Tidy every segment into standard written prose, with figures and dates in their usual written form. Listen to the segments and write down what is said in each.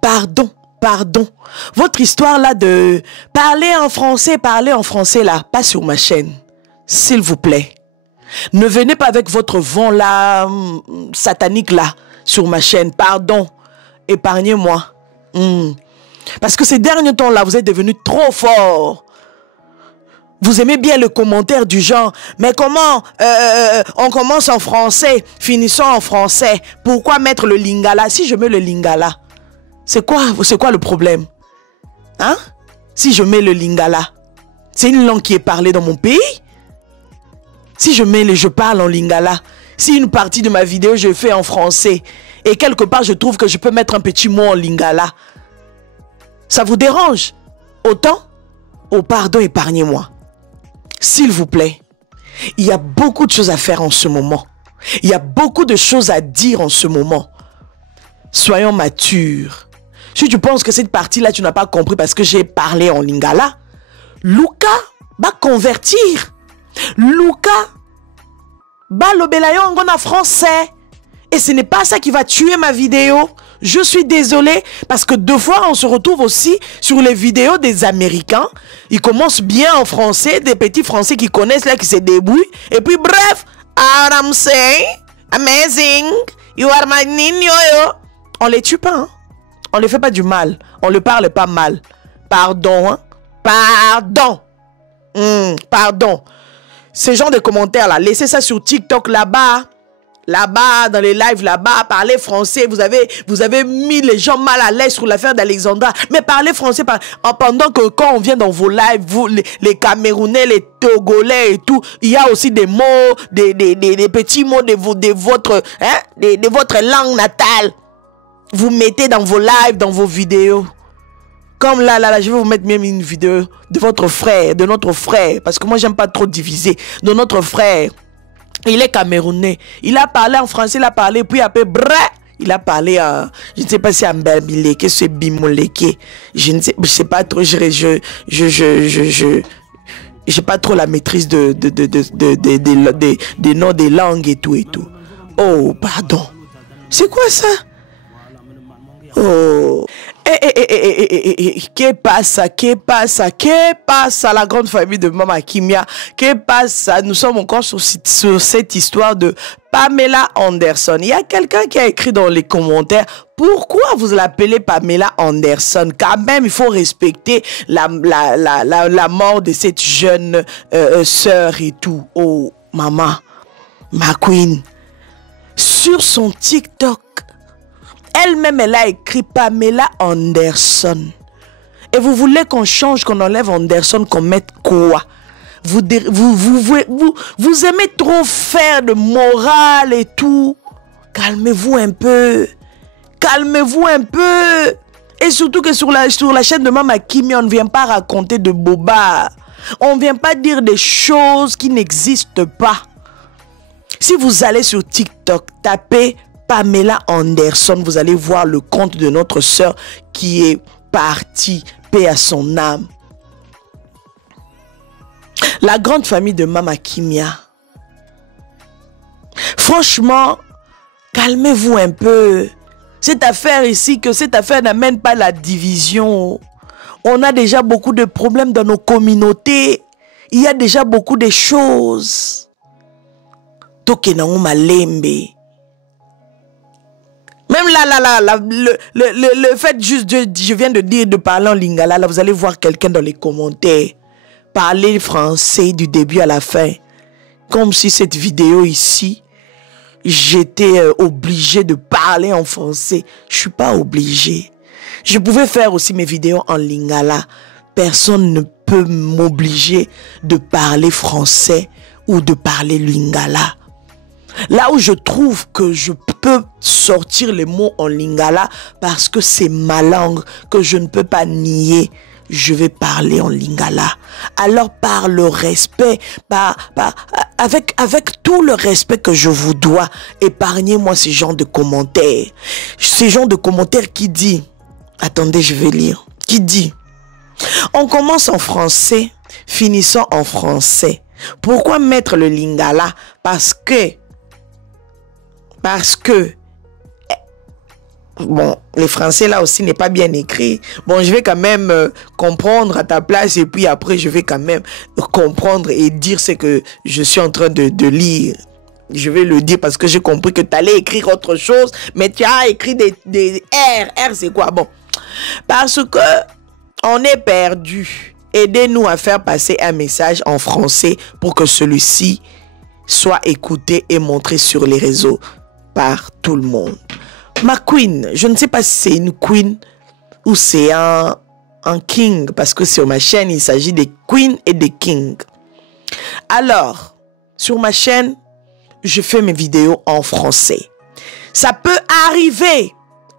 Pardon, pardon. Votre histoire là de parler en français là, pas sur ma chaîne. S'il vous plaît. Ne venez pas avec votre vent là, satanique là, sur ma chaîne. Pardon. Épargnez-moi. Parce que ces derniers temps là, vous êtes devenus trop forts. Vous aimez bien le commentaire du genre, mais comment on commence en français, finissons en français. Pourquoi mettre le lingala? Si je mets le lingala, c'est quoi le problème? Hein? Si je mets le lingala, c'est une langue qui est parlée dans mon pays. Si je parle en lingala, si une partie de ma vidéo je fais en français, et quelque part je trouve que je peux mettre un petit mot en lingala, ça vous dérange? Autant? Oh pardon, épargnez-moi. S'il vous plaît, il y a beaucoup de choses à faire en ce moment. Il y a beaucoup de choses à dire en ce moment. Soyons matures. Si tu penses que cette partie-là, tu n'as pas compris parce que j'ai parlé en lingala, Luka va convertir. Luka va l'obélayon en français. Et ce n'est pas ça qui va tuer ma vidéo. Je suis désolée parce que deux fois on se retrouve aussi sur les vidéos des Américains. Ils commencent bien en français, des petits Français qui connaissent là, qui se débrouillent. Et puis bref, I'm saying, amazing, you are my nino. On les tue pas, hein? On les fait pas du mal. On ne parle pas mal. Pardon, hein? Pardon. Pardon. Ce genre de commentaires là, laissez ça sur TikTok là-bas. Là-bas, dans les lives, là-bas, parler français, vous avez mis les gens mal à l'aise sur l'affaire d'Alexandra. Mais parlez français, pendant que quand on vient dans vos lives, vous, les Camerounais, les Togolais et tout, il y a aussi des mots, des petits mots de votre langue natale. Vous mettez dans vos lives, dans vos vidéos. Comme là, je vais vous mettre même une vidéo de votre frère, de notre frère, parce que moi, j'aime pas trop diviser, de notre frère. Il est camerounais. Il a parlé en français, il a parlé, puis après, il a parlé en, je ne sais pas si en berbileke, c'est bimoleke. Je ne sais pas trop, j'ai pas trop la maîtrise des noms des langues et tout et tout. Oh, pardon. C'est quoi ça? Oh. Que passa, la grande famille de Mama Kimia, que passa? Nous sommes encore sur cette histoire de Pamela Anderson. Il y a quelqu'un qui a écrit dans les commentaires, pourquoi vous l'appelez Pamela Anderson? Quand même, il faut respecter la mort de cette jeune sœur et tout. Oh, maman, ma queen, sur son TikTok, elle-même, elle a écrit Pamela Anderson. Et vous voulez qu'on change, qu'on enlève Anderson, qu'on mette quoi? Vous aimez trop faire de morale et tout. Calmez-vous un peu. Calmez-vous un peu. Et surtout que sur la chaîne de Mama Kimi, on ne vient pas raconter de bobards. On ne vient pas dire des choses qui n'existent pas. Si vous allez sur TikTok, tapez Pamela Anderson, vous allez voir le compte de notre sœur qui est partie, paix à son âme. La grande famille de Mama Kimia. Franchement, calmez-vous un peu. Cette affaire ici, que cette affaire n'amène pas la division. On a déjà beaucoup de problèmes dans nos communautés. Il y a déjà beaucoup de choses. Tokenao malembe. Même là, le fait juste, je viens de dire, de parler en lingala, là, vous allez voir quelqu'un dans les commentaires parler français du début à la fin. Comme si cette vidéo ici, j'étais obligé de parler en français. Je ne suis pas obligé. Je pouvais faire aussi mes vidéos en lingala. Personne ne peut m'obliger de parler français ou de parler lingala. Là où je trouve que je peux sortir les mots en lingala parce que c'est ma langue que je ne peux pas nier, je vais parler en lingala. Alors par le respect, avec tout le respect que je vous dois, épargnez-moi ce genre de commentaires. Ce genre de commentaires qui dit, attendez, je vais lire, qui dit, on commence en français, finissons en français. Pourquoi mettre le lingala? Parce que Bon, les français là aussi n'est pas bien écrit. Bon, je vais quand même comprendre à ta place et puis après je vais quand même comprendre et dire ce que je suis en train de lire. Je vais le dire parce que j'ai compris que tu allais écrire autre chose, mais tu as écrit des R. R c'est quoi? Bon, parce que on est perdu. Aidez-nous à faire passer un message en français pour que celui-ci soit écouté et montré sur les réseaux par tout le monde. Ma queen, je ne sais pas si c'est une queen ou c'est un king, parce que sur ma chaîne, il s'agit des queens et des kings. Alors, sur ma chaîne, je fais mes vidéos en français. Ça peut arriver,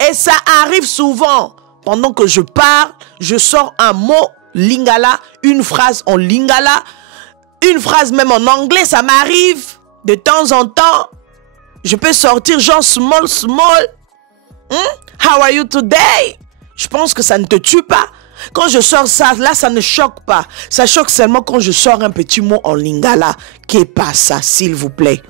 et ça arrive souvent. Pendant que je parle, je sors un mot lingala, une phrase en lingala, une phrase même en anglais, ça m'arrive de temps en temps. Je peux sortir genre small. How are you today? Je pense que ça ne te tue pas. Quand je sors ça, là, ça ne choque pas. Ça choque seulement quand je sors un petit mot en lingala. Qu'est pas ça, s'il vous plaît?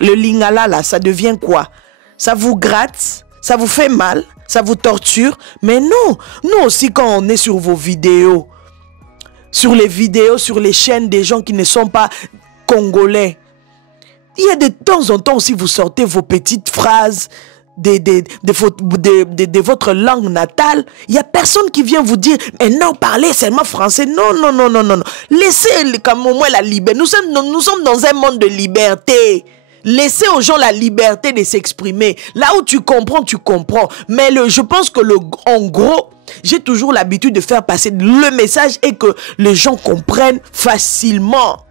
Le lingala, là, ça devient quoi? Ça vous gratte? Ça vous fait mal? Ça vous torture? Mais non, nous aussi, quand on est sur vos vidéos, sur les chaînes des gens qui ne sont pas congolais, il y a de temps en temps aussi, vous sortez vos petites phrases de votre langue natale. Il n'y a personne qui vient vous dire, mais non, parlez seulement français. Non. Laissez comme au moins la liberté. Nous sommes dans un monde de liberté. Laissez aux gens la liberté de s'exprimer. Là où tu comprends, tu comprends. Mais je pense que en gros, j'ai toujours l'habitude de faire passer le message et que les gens comprennent facilement.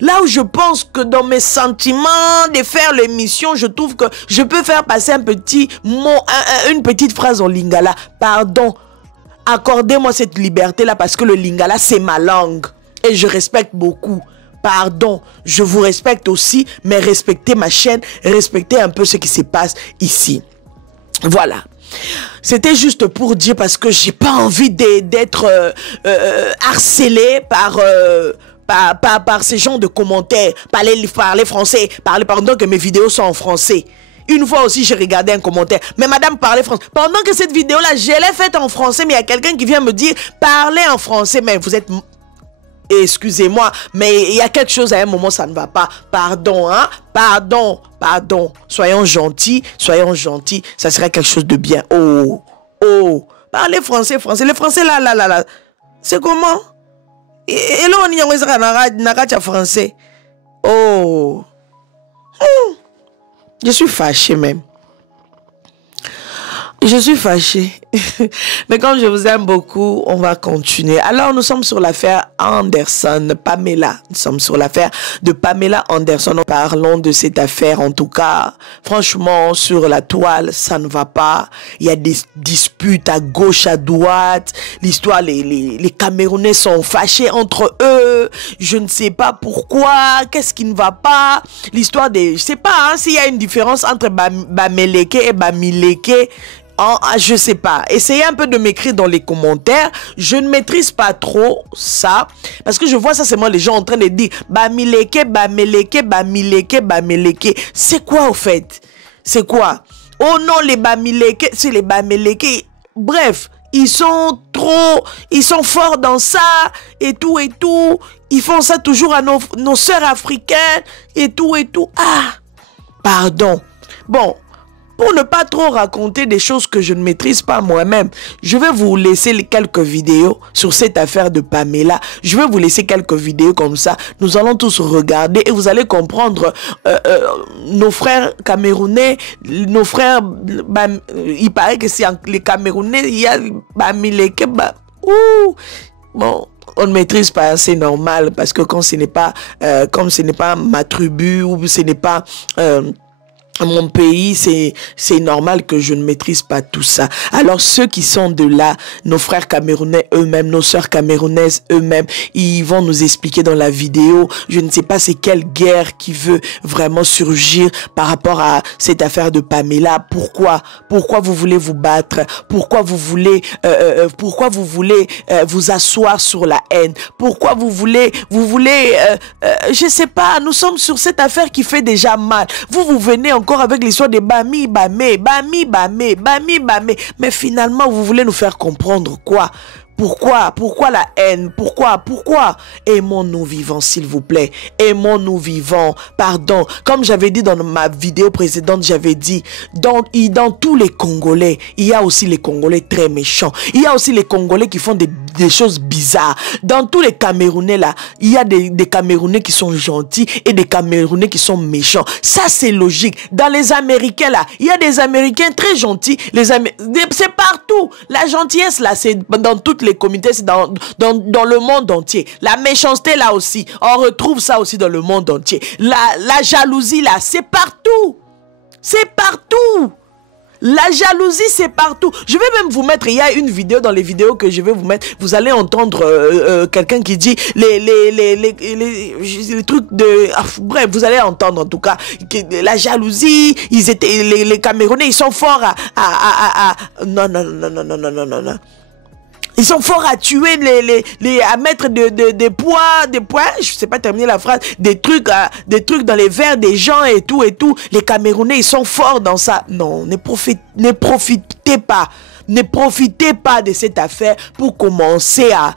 Là où je pense que dans mes sentiments de faire l'émission, je trouve que je peux faire passer un petit mot, une petite phrase en lingala. Pardon, accordez-moi cette liberté-là parce que le lingala, c'est ma langue. Et je respecte beaucoup. Pardon, je vous respecte aussi, mais respectez ma chaîne, respectez un peu ce qui se passe ici. Voilà. C'était juste pour dire parce que j'ai pas envie d'être harcelé par ces gens de commentaires. Parler français, pendant que mes vidéos sont en français. Une fois aussi, j'ai regardé un commentaire. Mais madame, parlez français. Pendant que cette vidéo-là, je l'ai faite en français, mais il y a quelqu'un qui vient me dire, parlez en français. Mais vous êtes... Excusez-moi, mais il y a quelque chose à un moment, ça ne va pas. Pardon, hein? Pardon. Soyons gentils. Ça serait quelque chose de bien. Oh. Parlez français. Le français, là. C'est comment? Et là, on y a français. Oh. Je suis fâchée même. Je suis fâchée. Mais comme je vous aime beaucoup, on va continuer. Alors, nous sommes sur l'affaire Anderson, Pamela. Nous sommes sur l'affaire de Pamela Anderson. Nous parlons de cette affaire, en tout cas. Franchement, sur la toile, ça ne va pas. Il y a des disputes à gauche, à droite. L'histoire, les Camerounais sont fâchés entre eux. Je ne sais pas pourquoi. Qu'est-ce qui ne va pas? L'histoire des... Je sais pas hein, s'il y a une différence entre Bameleke et Bamileke. Je sais pas. Essayez un peu de m'écrire dans les commentaires. Je ne maîtrise pas trop ça. Parce que je vois ça, c'est moi les gens en train de dire Bamileke. C'est quoi au fait? C'est quoi? Oh non, les Bamileke, c'est les Bameleke. Bref, ils sont forts dans ça et tout. Ils font ça toujours à nos sœurs africaines et tout. Ah, pardon. Bon. Pour ne pas trop raconter des choses que je ne maîtrise pas moi-même, je vais vous laisser quelques vidéos sur cette affaire de Pamela. Je vais vous laisser quelques vidéos comme ça. Nous allons tous regarder et vous allez comprendre nos frères camerounais, nos frères... il paraît que c'est les Camerounais, il y a Bamileke... Bon... On ne maîtrise pas, c'est normal parce que quand ce n'est pas, comme ce n'est pas ma tribu ou ce n'est pas... mon pays, c'est normal que je ne maîtrise pas tout ça. Alors ceux qui sont de là, nos frères camerounais eux-mêmes, nos sœurs camerounaises eux-mêmes, ils vont nous expliquer dans la vidéo. Je ne sais pas c'est quelle guerre qui veut vraiment surgir par rapport à cette affaire de Pamela. Pourquoi vous voulez vous battre? Pourquoi vous voulez vous asseoir sur la haine? Pourquoi vous voulez je sais pas, nous sommes sur cette affaire qui fait déjà mal. Vous venez encore avec l'histoire de Bami, Bamé, Bami, Bamé, Bami, Bamé. Mais finalement, vous voulez nous faire comprendre quoi? Pourquoi la haine? Pourquoi? Aimons-nous vivants, s'il vous plaît. Aimons-nous vivants. Pardon. Comme j'avais dit dans ma vidéo précédente, j'avais dit, dans tous les Congolais, il y a aussi les Congolais très méchants. Il y a aussi les Congolais qui font des choses bizarres. Dans tous les Camerounais, là, il y a des Camerounais qui sont gentils et des Camerounais qui sont méchants. Ça, c'est logique. Dans les Américains, là, il y a des Américains très gentils. C'est partout. La gentillesse, là, c'est dans toutes les communautés, c'est dans le monde entier. La méchanceté, là aussi, on retrouve ça aussi dans le monde entier. La jalousie, là, c'est partout. C'est partout. La jalousie, c'est partout. Je vais même vous mettre, il y a une vidéo, dans les vidéos que je vais vous mettre, vous allez entendre quelqu'un qui dit les trucs de... bref, vous allez entendre en tout cas, que la jalousie, les Camerounais, ils sont forts non. Ils sont forts à tuer, à mettre des poids, je sais pas terminer la phrase, des trucs dans les verres des gens et tout. Les Camerounais, ils sont forts dans ça. Non, ne profitez pas. Ne profitez pas de cette affaire pour commencer à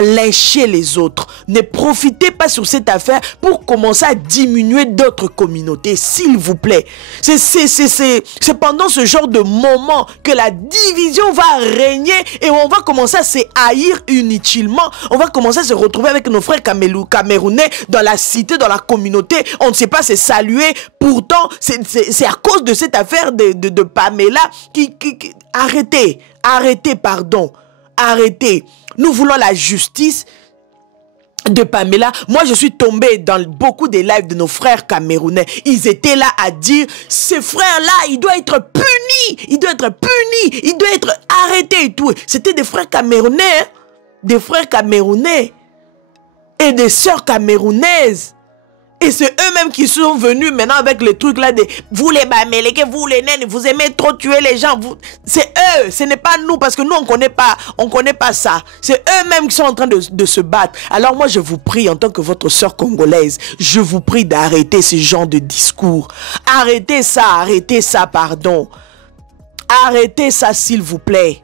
lyncher les autres. Ne profitez pas sur cette affaire pour commencer à diminuer d'autres communautés, s'il vous plaît. C'est pendant ce genre de moment que la division va régner et on va commencer à se haïr inutilement. On va commencer à se retrouver avec nos frères camerounais dans la cité, dans la communauté. On ne sait pas se saluer. Pourtant, c'est à cause de cette affaire de Pamela Arrêtez, pardon. Arrêtez. Nous voulons la justice de Pamela. Moi, je suis tombée dans beaucoup des lives de nos frères camerounais. Ils étaient là à dire, ces frères-là, il doit être puni. Il doit être puni. Il doit être arrêté et tout. C'était des frères camerounais. Hein? Des frères camerounais. Et des sœurs camerounaises. Et c'est eux-mêmes qui sont venus maintenant avec les trucs là de vous les Baméleke, vous les naines, vous aimez trop tuer les gens. C'est eux, ce n'est pas nous parce que nous on connaît pas ça. C'est eux-mêmes qui sont en train de se battre. Alors moi je vous prie en tant que votre sœur congolaise, je vous prie d'arrêter ce genre de discours. Arrêtez ça, pardon. Arrêtez ça s'il vous plaît.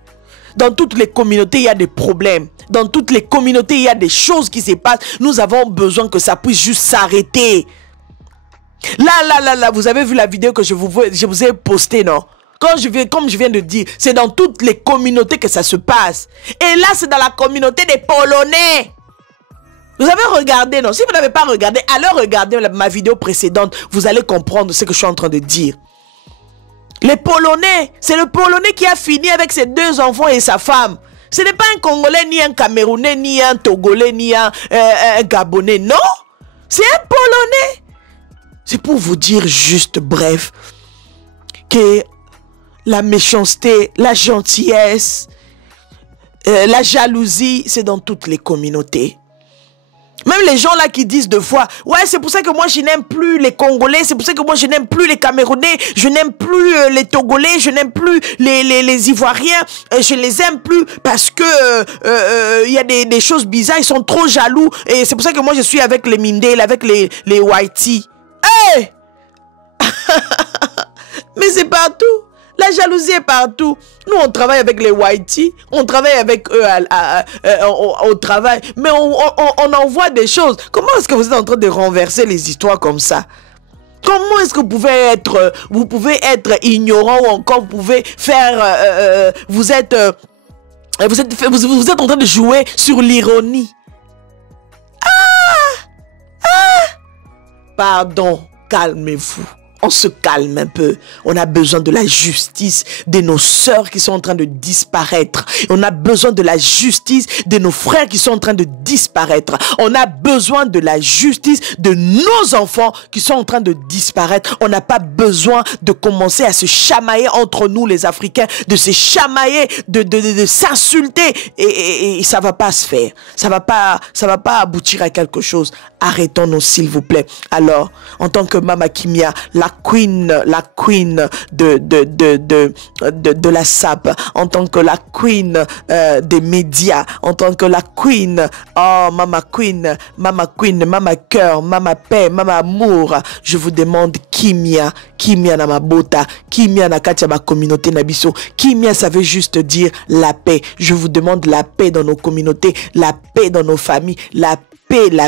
Dans toutes les communautés, il y a des problèmes. Dans toutes les communautés, il y a des choses qui se passent. Nous avons besoin que ça puisse juste s'arrêter. Là, vous avez vu la vidéo que je vous ai postée, non? Comme je viens de dire, c'est dans toutes les communautés que ça se passe. Et là, c'est dans la communauté des Polonais. Vous avez regardé, non? Si vous n'avez pas regardé, allez regarder ma vidéo précédente. Vous allez comprendre ce que je suis en train de dire. Les Polonais, c'est le Polonais qui a fini avec ses 2 enfants et sa femme. Ce n'est pas un Congolais, ni un Camerounais, ni un Togolais, ni un Gabonais. Non, c'est un Polonais. C'est pour vous dire juste, bref, que la méchanceté, la gentillesse, la jalousie, c'est dans toutes les communautés. Même les gens là qui disent 2 fois, ouais, c'est pour ça que moi je n'aime plus les Congolais, c'est pour ça que moi je n'aime plus les Camerounais, je n'aime plus les Togolais, je n'aime plus les Ivoiriens, je les aime plus parce que il y a des choses bizarres, ils sont trop jaloux et c'est pour ça que moi je suis avec les Mindel, avec les Whitey. Hey! Mais c'est partout. La jalousie est partout. Nous, on travaille avec les Whitey, on travaille avec eux au travail, mais on en voit des choses. Comment est-ce que vous êtes en train de renverser les histoires comme ça? Comment est-ce que vous pouvez être ignorant ou encore vous pouvez faire... vous êtes en train de jouer sur l'ironie. Pardon, calmez-vous. On se calme un peu. On a besoin de la justice de nos sœurs qui sont en train de disparaître. On a besoin de la justice de nos frères qui sont en train de disparaître. On a besoin de la justice de nos enfants qui sont en train de disparaître. On n'a pas besoin de commencer à se chamailler entre nous les Africains, de se chamailler, de s'insulter. Et ça va pas se faire. Ça va pas aboutir à quelque chose. Arrêtons-nous s'il vous plaît. Alors, en tant que Mama Kimia, la de la SAP, en tant que la queen des médias, en tant que la queen, oh, mama queen, mama cœur, mama paix, mama amour, je vous demande Kimia na mabota, Kimia na katia ba communauté nabiso, Kimia ça veut juste dire la paix. Je vous demande la paix dans nos communautés, la paix dans nos familles, la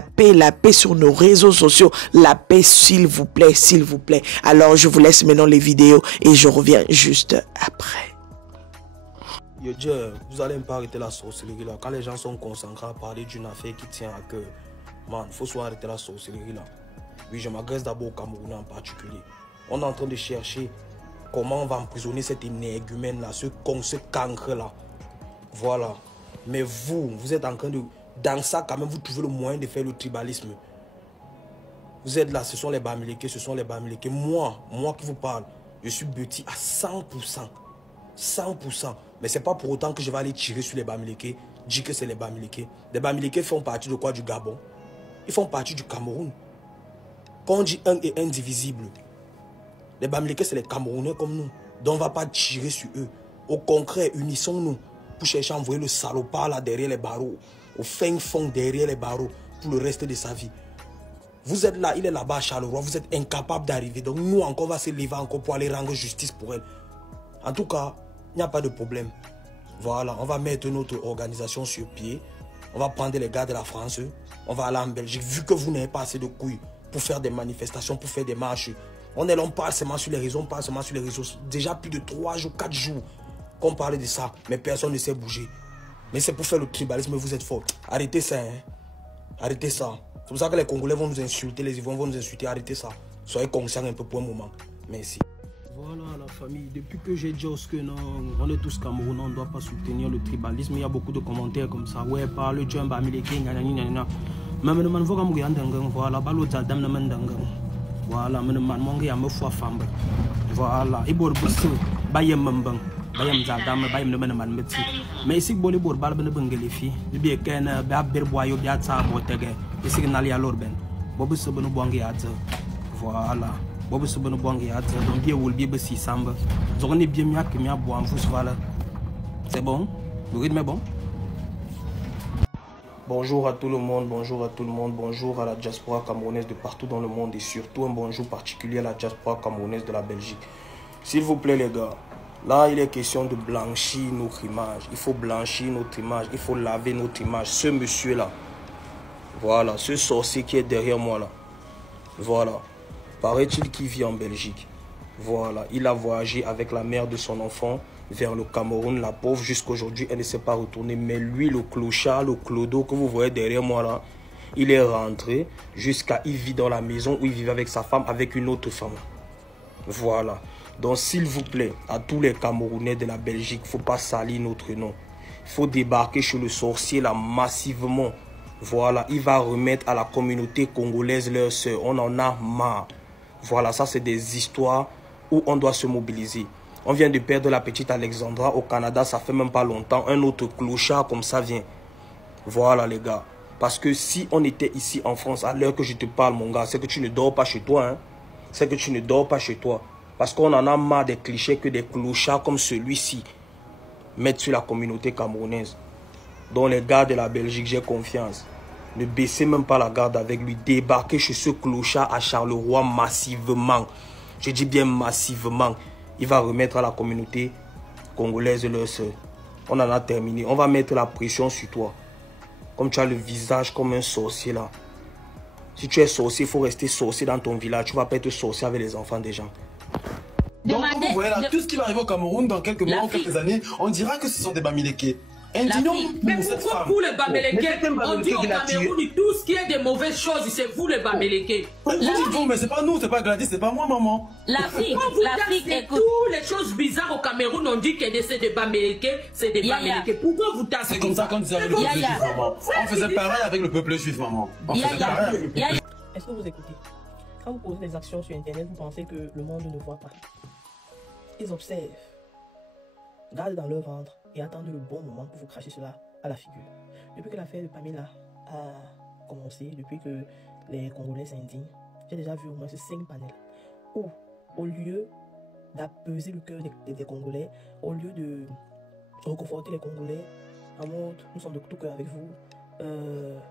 paix sur nos réseaux sociaux, la paix s'il vous plaît, s'il vous plaît. Alors je vous laisse maintenant les vidéos et je reviens juste après. Yo Dieu, vous allez pas arrêter la sorcellerie là. Quand les gens sont concentrés à parler d'une affaire qui tient à cœur, man, faut soit arrêter la sorcellerie là. Oui, je m'adresse d'abord au Cameroun en particulier. On est en train de chercher comment on va emprisonner cet énergumène là, ce cancre là. Voilà. Mais vous êtes en train de... Dans ça, quand même, vous trouvez le moyen de faire le tribalisme. Vous êtes là, ce sont les Bamileke, ce sont les Bamileke. Moi qui vous parle, je suis bêtis à 100%. 100%. Mais c'est pas pour autant que je vais aller tirer sur les Bamileke, dire que c'est les Bamileke. Les Bamileke font partie de quoi? Du Gabon. Ils font partie du Cameroun. Quand on dit un et indivisible, les Bamileke, c'est les Camerounais comme nous. Donc on ne va pas tirer sur eux. Au concret, unissons-nous pour chercher à envoyer le salopard là derrière les barreaux, au fin fond derrière les barreaux, pour le reste de sa vie. Vous êtes là, il est là-bas à Charleroi, vous êtes incapable d'arriver. Donc nous encore, on va se lever encore pour aller rendre justice pour elle. En tout cas, il n'y a pas de problème. Voilà, on va mettre notre organisation sur pied. On va prendre les gars de la France. On va aller en Belgique. Vu que vous n'avez pas assez de couilles pour faire des manifestations, pour faire des marches. On parle seulement sur les réseaux, on parle seulement sur les réseaux. Déjà plus de 3 jours, 4 jours qu'on parle de ça. Mais personne ne sait bouger. Mais c'est pour faire le tribalisme, vous êtes fort. Arrêtez ça, hein. Arrêtez ça. C'est pour ça que les Congolais vont nous insulter, les Ivoiriens vont nous insulter. Arrêtez ça. Soyez conscients un peu pour un moment. Merci. Voilà la famille, depuis que j'ai dit que non, on est tous Camerounais, on ne doit pas soutenir le tribalisme. Il y a beaucoup de commentaires comme ça. Ouais, parle Dieu, Bamileke, nanana. Mais je ne vois pas voilà, balo zadam na mandangang. Voilà, je ne vois pas femme. Voilà, il faut que bayem mambang, bayem zadam, bayem ne man meti. Mais ici boli bor bal ben bengelifi, bi ken ba berboyo bi atsa botege. Ici nali alors ben. Bobu so ben bongi atsa. Voilà. Bobu so ben bongi atsa. Donc bien wol bi be si samba. Zoni bien miak mi abo en fous voilà. C'est bon? Le rythme est bon? Bonjour à tout le monde, bonjour à tout le monde, bonjour à la diaspora camerounaise de partout dans le monde et surtout un bonjour particulier à la diaspora camerounaise de la Belgique. S'il vous plaît les gars, là il est question de blanchir notre image. Il faut blanchir notre image, il faut laver notre image. Ce monsieur là, voilà, ce sorcier qui est derrière moi là, voilà, paraît-il qu'il vit en Belgique. Voilà, il a voyagé avec la mère de son enfant vers le Cameroun, la pauvre, jusqu'aujourd'hui, elle ne s'est pas retournée. Mais lui, le clochard, le clodo que vous voyez derrière moi là, il est rentré jusqu'à, il vit dans la maison où il vivait avec sa femme, avec une autre femme. Voilà. Donc, s'il vous plaît, à tous les Camerounais de la Belgique, il ne faut pas salir notre nom. Il faut débarquer chez le sorcier là massivement. Voilà, il va remettre à la communauté congolaise leur sœur. On en a marre. Voilà, ça c'est des histoires où on doit se mobiliser. On vient de perdre la petite Alexandra au Canada, ça fait même pas longtemps. Un autre clochard comme ça vient. Voilà les gars. Parce que si on était ici en France, à l'heure que je te parle mon gars, c'est que tu ne dors pas chez toi. Hein? C'est que tu ne dors pas chez toi. Parce qu'on en a marre des clichés que des clochards comme celui-ci mettent sur la communauté camerounaise. Donc les gars de la Belgique, j'ai confiance. Ne baissez même pas la garde avec lui. Débarquez chez ce clochard à Charleroi massivement. Je dis bien massivement. Il va remettre à la communauté congolaise leur sœur. On en a terminé. On va mettre la pression sur toi. Comme tu as le visage comme un sorcier là. Si tu es sorcier, il faut rester sorcier dans ton village. Tu ne vas pas être sorcier avec les enfants des gens. Donc, vous voyez là, tout ce qui va arriver au Cameroun dans quelques mois ou quelques années, on dira que ce sont des Bamileke. Mais pourquoi vous les Bamileke, on dit au Cameroun tout ce qui est de mauvaises choses, c'est vous les Bamileke. Vous dites vous, mais c'est pas nous, c'est pas Gladys, c'est pas moi, maman. L'Afrique, écoute. Toutes les choses bizarres au Cameroun, on dit que c'est des Bamileke, c'est des Bamileke. Pourquoi vous tassez? C'est comme ça qu'on disait avec le peuple juif, maman. On faisait pareil avec le peuple juif, maman. On faisait pareil avec le peuple juif. Est-ce que vous écoutez? Quand vous posez des actions sur Internet, vous pensez que le monde ne voit pas. Ils observent, gardent dans leur ventre et attendent le bon moment pour vous cracher cela à la figure. Depuis que l'affaire de Pamela a commencé, depuis que les Congolais s'indignent, j'ai déjà vu au moins 5 panels où au lieu d'apaiser le cœur des Congolais, au lieu de reconforter les Congolais en mode nous sommes de tout cœur avec vous.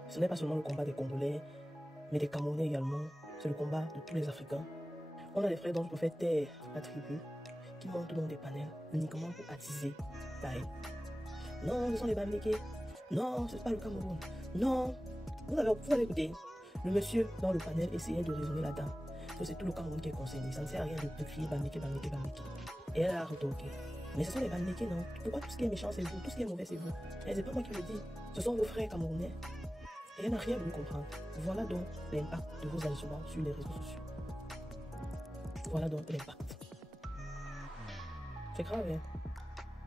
Ce n'est pas seulement le combat des Congolais, mais des Camerounais également. C'est le combat de tous les Africains. On a des frères dont je peux faire taire la tribu qui montent dans des panels uniquement pour attiser la haine. Non, ce sont les Bamileke. Non, ce n'est pas le Cameroun. Non, vous avez écouté. Le monsieur dans le panel essayait de raisonner la dame. C'est tout le Cameroun qui est concerné. Ça ne sert à rien de crier Bamileke. Et elle a retoqué. Mais ce sont les Bamileke, non? Pourquoi tout ce qui est méchant, c'est vous? Tout ce qui est mauvais, c'est vous? Et c'est pas moi qui le dis. Ce sont vos frères camerounais. Et elle n'a rien voulu comprendre. Voilà donc l'impact de vos agissements sur les réseaux sociaux. Voilà donc l'impact. C'est grave, hein?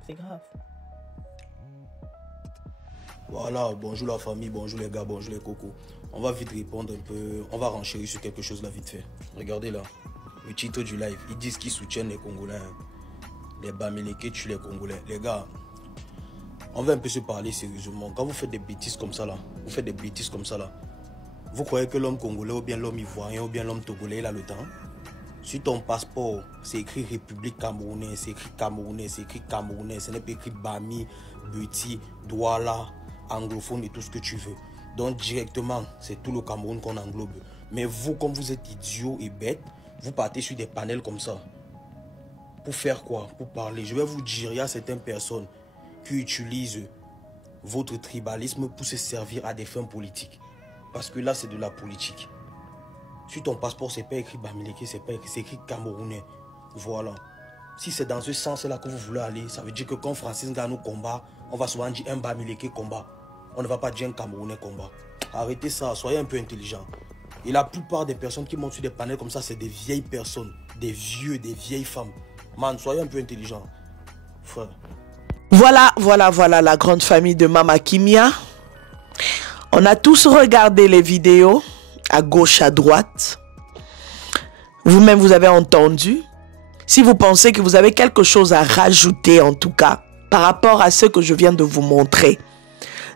C'est grave. Voilà, bonjour la famille, bonjour les gars, bonjour les cocos. On va vite répondre un peu, on va renchérir sur quelque chose là vite fait. Regardez là, le titre du live, ils disent qu'ils soutiennent les Congolais. Les Bamileke tuent les Congolais. Les gars, on va un peu se parler sérieusement. Quand vous faites des bêtises comme ça là, vous croyez que l'homme congolais ou bien l'homme ivoirien ou bien l'homme togolais il a le temps? Sur ton passeport, c'est écrit République camerounaise, c'est écrit camerounais, c'est écrit camerounais, ce n'est pas écrit Bami, Beti, Douala, anglophone et tout ce que tu veux. Donc directement, c'est tout le Cameroun qu'on englobe. Mais vous, comme vous êtes idiots et bêtes, vous partez sur des panels comme ça. Pour faire quoi? Pour parler. Je vais vous dire, il y a certaines personnes qui utilisent votre tribalisme pour se servir à des fins politiques. Parce que là, c'est de la politique. Sur ton passeport, c'est pas écrit Bamileke, c'est écrit Camerounais. Voilà. Si c'est dans ce sens-là que vous voulez aller, ça veut dire que quand Francis Ngannou combat, on va souvent dire un Bamileke combat. On ne va pas dire un Camerounais combat. Arrêtez ça, soyez un peu intelligents. Et la plupart des personnes qui montent sur des panels comme ça, c'est des vieilles personnes, des vieux, des vieilles femmes. Man, soyez un peu intelligents. Frère. Voilà la grande famille de Mama Kimia. On a tous regardé les vidéos, à gauche, à droite. Vous-même, vous avez entendu. Si vous pensez que vous avez quelque chose à rajouter, en tout cas, par rapport à ce que je viens de vous montrer,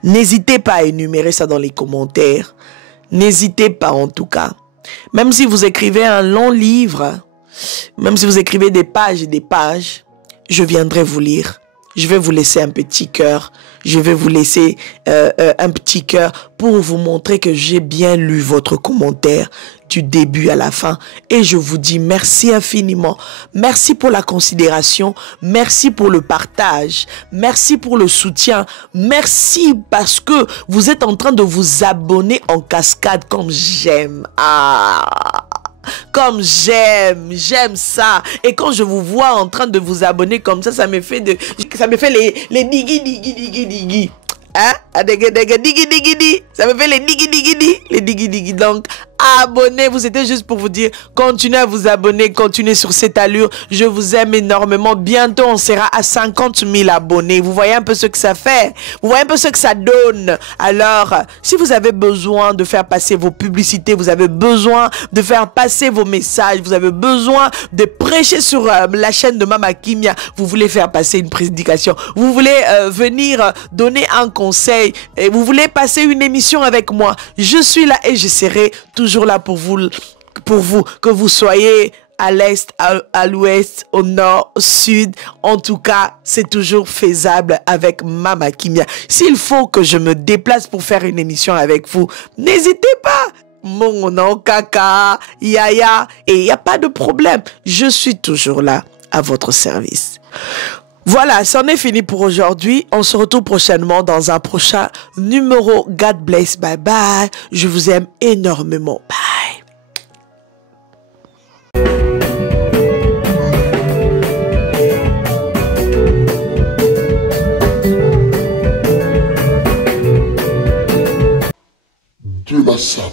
n'hésitez pas à énumérer ça dans les commentaires. N'hésitez pas, en tout cas. Même si vous écrivez un long livre, même si vous écrivez des pages et des pages, je viendrai vous lire. Je vais vous laisser un petit cœur. Je vais vous laisser un petit cœur pour vous montrer que j'ai bien lu votre commentaire du début à la fin. Et je vous dis merci infiniment. Merci pour la considération. Merci pour le partage. Merci pour le soutien. Merci parce que vous êtes en train de vous abonner en cascade comme j'aime. Comme j'aime ça. Et quand je vous vois en train de vous abonner comme ça, ça me fait les digi. Hein? Ça me fait les digi. Donc, abonnez-vous. C'était juste pour vous dire, continuez à vous abonner, continuez sur cette allure. Je vous aime énormément. Bientôt, on sera à 50 000 abonnés. Vous voyez un peu ce que ça fait? Vous voyez un peu ce que ça donne? Alors, si vous avez besoin de faire passer vos publicités, vous avez besoin de faire passer vos messages, vous avez besoin de prêcher sur la chaîne de Mama Kimia, vous voulez faire passer une prédication, vous voulez venir donner un conseil, et vous voulez passer une émission avec moi, je suis là et je serai toujours là pour vous, que vous soyez à l'est, à l'ouest, au nord, au sud. En tout cas, c'est toujours faisable avec Mama Kimia. S'il faut que je me déplace pour faire une émission avec vous, n'hésitez pas. Mon nom, Kaka, Yaya, et il n'y a pas de problème. Je suis toujours là à votre service. Voilà, c'en est fini pour aujourd'hui. On se retrouve prochainement dans un prochain numéro. God bless, bye bye. Je vous aime énormément. Bye. De la sape.